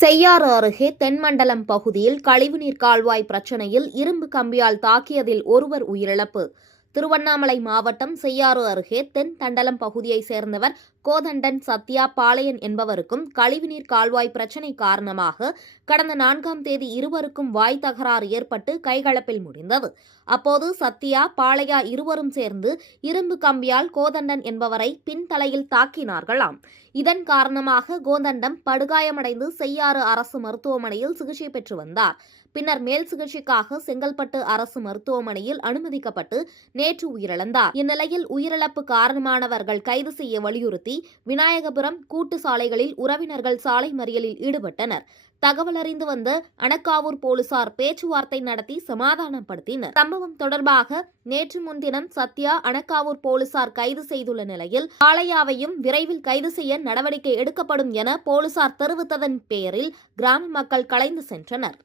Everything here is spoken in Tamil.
செய்யாறு அருகே தென்மண்டலம் பகுதியில் கழிவுநீர் கால்வாய் பிரச்சினையில் இரும்பு கம்பியால் தாக்கியதில் ஒருவர் உயிரிழப்பு. திருவண்ணாமலை மாவட்டம் செய்யாறு அருகே தென் தண்டலம் பகுதியைச் சேர்ந்தவர் கோதண்டன் சத்யா பாளையன் என்பவருக்கும் கழிவுநீர் கால்வாய் பிரச்சினை காரணமாக கடந்த 4ஆம் தேதி இருவருக்கும் வாய் தகராறு ஏற்பட்டு கைகலப்பில் முடிந்தது. அப்போது சத்யா பாளையா இருவரும் சேர்ந்து இரும்பு கம்பியால் கோதண்டன் என்பவரை பின்தலையில் தாக்கினார்களாம். இதன் காரணமாக கோதண்டம் படுகாயமடைந்து செய்யாறு அரசு மருத்துவமனையில் சிகிச்சை பெற்று வந்தார். பின்னர் மேல் சிகிச்சைக்காக செங்கல்பட்டு அரசு மருத்துவமனையில் அனுமதிக்கப்பட்டு நேற்று உயிரிழந்தார். இந்நிலையில் உயிரிழப்பு காரணமானவர்கள் கைது செய்ய வலியுறுத்தி விநாயகபுரம் கூட்டு சாலைகளில் உறவினர்கள் சாலை மறியலில் ஈடுபட்டனர். தகவல் அறிந்து வந்த அணக்காவூர் போலீசார் பேச்சுவார்த்தை நடத்தி சமாதானப்படுத்தினர். சம்பவம் தொடர்பாக நேற்று முன்தினம் சத்யா அணக்காவூர் போலீசார் கைது செய்துள்ள நிலையில் பாளையாவையும் விரைவில் கைது செய்ய நடவடிக்கை எடுக்கப்படும் என போலீசார் தெரிவித்ததன் பேரில் கிராம மக்கள் கலைந்து சென்றனர்.